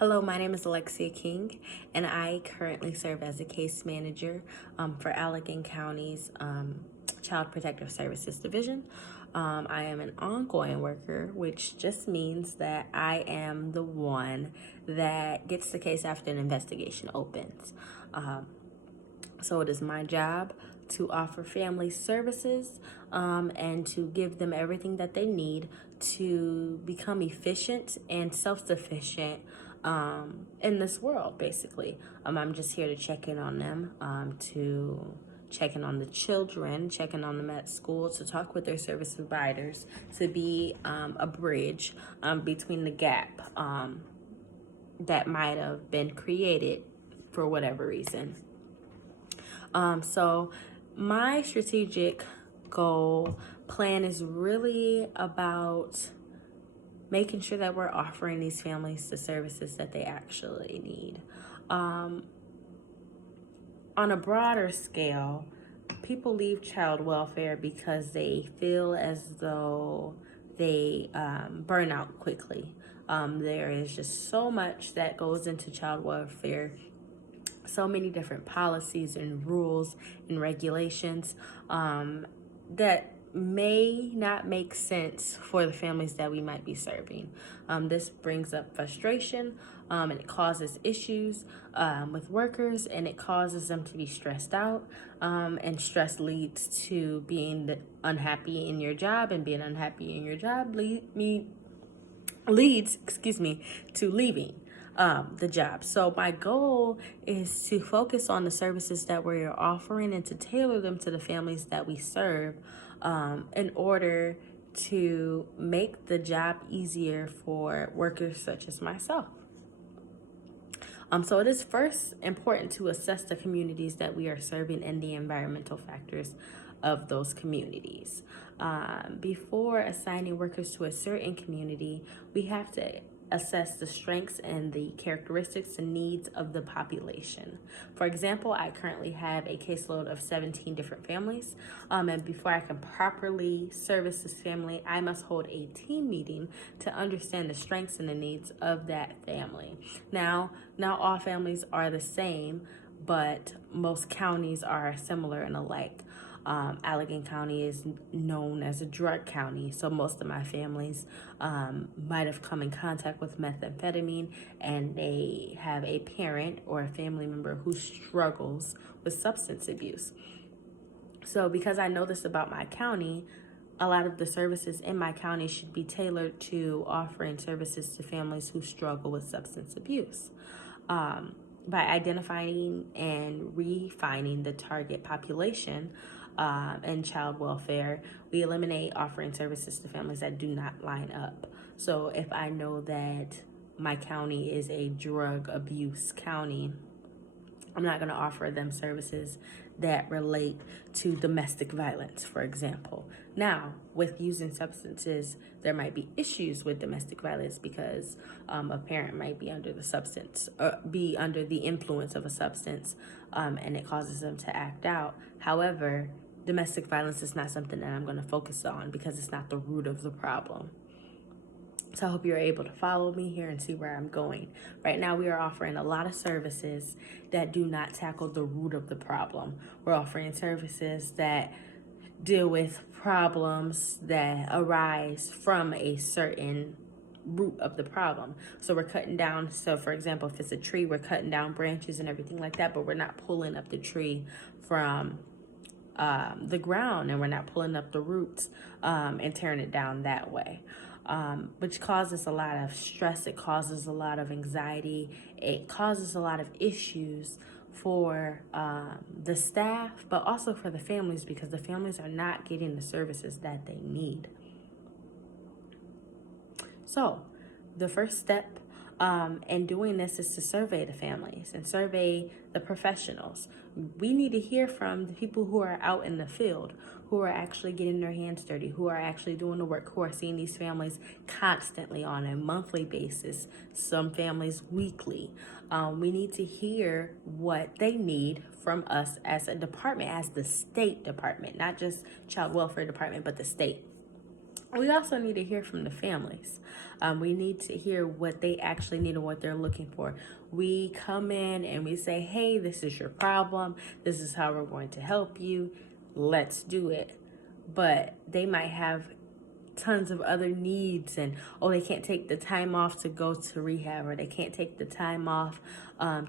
Hello, my name is Alexia King, and I currently serve as a case manager for Allegheny County's Child Protective Services Division. I am an ongoing worker, which just means that I am the one that gets the case after an investigation opens. So it is my job to offer family services and to give them everything that they need to become efficient and self-sufficient in this world, basically. I'm just here to check in on them, to check in on the children, checking on them at school, to talk with their service providers, to be a bridge between the gap that might have been created for whatever reason. So my strategic goal plan is really about making sure that we're offering these families the services that they actually need. On a broader scale, people leave child welfare because they feel as though they burn out quickly. There is just so much that goes into child welfare, so many different policies and rules and regulations that may not make sense for the families that we might be serving. This brings up frustration and it causes issues with workers, and it causes them to be stressed out, and stress leads to being unhappy in your job, and being unhappy in your job leads to leaving the job. So my goal is to focus on the services that we're offering and to tailor them to the families that we serve in order to make the job easier for workers such as myself. So it is first important to assess the communities that we are serving and the environmental factors of those communities. Before assigning workers to a certain community, we have to assess the strengths and the characteristics and needs of the population. For example, I currently have a caseload of 17 different families, and before I can properly service this family, I must hold a team meeting to understand the strengths and the needs of that family. Now all families are the same, but most counties are similar and alike. Allegheny County is known as a drug county, so most of my families might have come in contact with methamphetamine, and they have a parent or a family member who struggles with substance abuse. So because I know this about my county, a lot of the services in my county should be tailored to offering services to families who struggle with substance abuse. By identifying and refining the target population and child welfare, we eliminate offering services to families that do not line up. So if I know that my county is a drug abuse county, I'm not going to offer them services that relate to domestic violence, for example. Now, with using substances, there might be issues with domestic violence because a parent might be under be under the influence of a substance, and it causes them to act out. However, domestic violence is not something that I'm going to focus on because it's not the root of the problem. So I hope you're able to follow me here and see where I'm going. Right now, we are offering a lot of services that do not tackle the root of the problem. We're offering services that deal with problems that arise from a certain root of the problem. So we're cutting down, so for example, if it's a tree, we're cutting down branches and everything like that, but we're not pulling up the tree from the ground, and we're not pulling up the roots and tearing it down that way. Which causes a lot of stress, it causes a lot of anxiety, it causes a lot of issues for the staff, but also for the families, because the families are not getting the services that they need. So the first step in doing this is to survey the families and survey the professionals. We need to hear from the people who are out in the field, who are actually getting their hands dirty, who are actually doing the work, who are seeing these families constantly on a monthly basis, some families weekly. We need to hear what they need from us as a department, as the state department, not just child welfare department, but the state. We also need to hear from the families. We need to hear what they actually need and what they're looking for. We come in and we say, hey, this is your problem. This is how we're going to help you. Let's do it. But they might have tons of other needs, and they can't take the time off to go to rehab, or they can't take the time off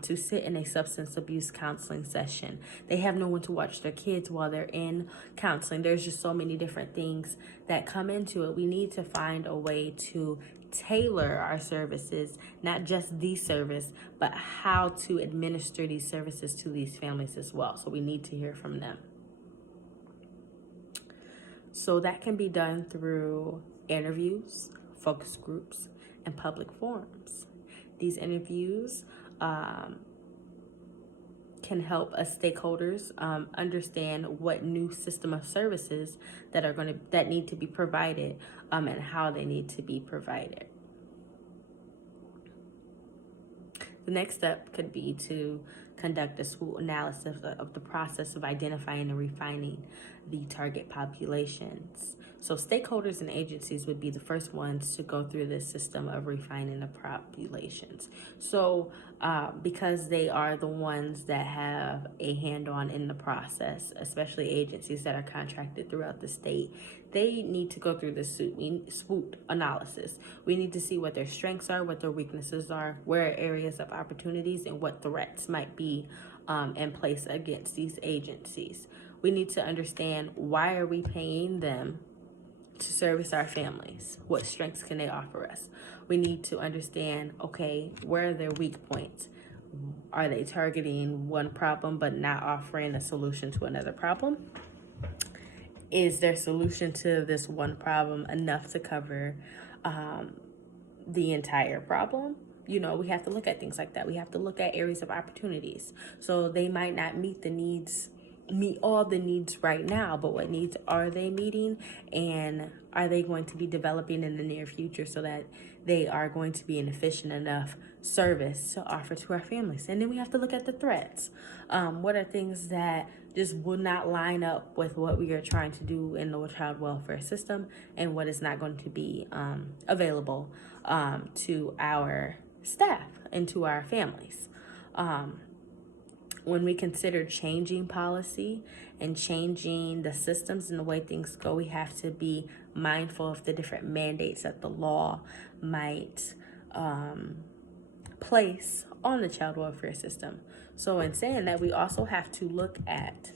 to sit in a substance abuse counseling session. They have no one to watch their kids while they're in counseling. There's just so many different things that come into it. We need to find a way to tailor our services, not just the service, but how to administer these services to these families as well. So we need to hear from them. So that can be done through interviews, focus groups, and public forums. These interviews can help us stakeholders understand what new system of services that need to be provided and how they need to be provided. The next step could be to conduct a SWOT analysis of the process of identifying and refining the target populations. So stakeholders and agencies would be the first ones to go through this system of refining the populations. So because they are the ones that have a hand-on in the process, especially agencies that are contracted throughout the state, they need to go through the SWOT analysis. We need to see what their strengths are, what their weaknesses are, where are areas of opportunities, and what threats might be in place against these agencies. We need to understand, why are we paying them to service our families? What strengths can they offer us? We need to understand, okay, where are their weak points? Are they targeting one problem but not offering a solution to another problem? Is their solution to this one problem enough to cover the entire problem? We have to look at things like that. We have to look at areas of opportunities. So they might not meet all the needs right now, but what needs are they meeting, and are they going to be developing in the near future so that they are going to be an efficient enough service to offer to our families? And then we have to look at the threats. What are things that just will not line up with what we are trying to do in the child welfare system, and what is not going to be available to our staff and to our families. When we consider changing policy and changing the systems and the way things go, we have to be mindful of the different mandates that the law might place on the child welfare system. So in saying that, we also have to look at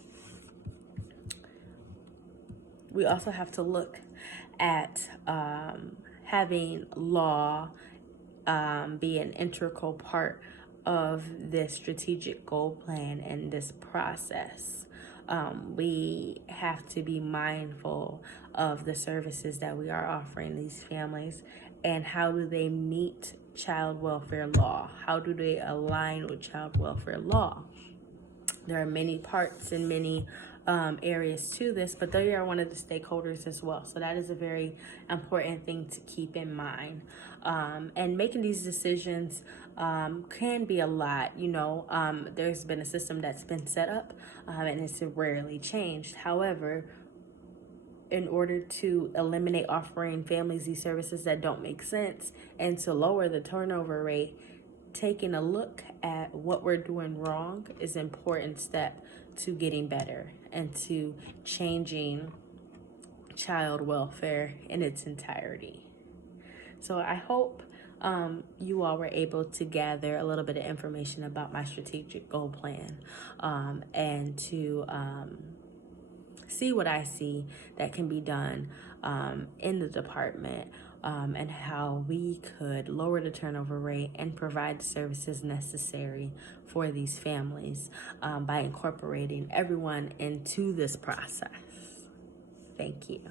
having law be an integral part of this strategic goal plan and this process. We have to be mindful of the services that we are offering these families, and how do they meet child welfare law? How do they align with child welfare law? There are many parts and many areas to this, but they are one of the stakeholders as well. So that is a very important thing to keep in mind. And making these decisions can be a lot. There's been a system that's been set up and it's rarely changed. However, in order to eliminate offering families these services that don't make sense and to lower the turnover rate, taking a look at what we're doing wrong is an important step to getting better and to changing child welfare in its entirety. So I hope you all were able to gather a little bit of information about my strategic goal plan and to see what I see that can be done in the department, and how we could lower the turnover rate and provide the services necessary for these families by incorporating everyone into this process. Thank you.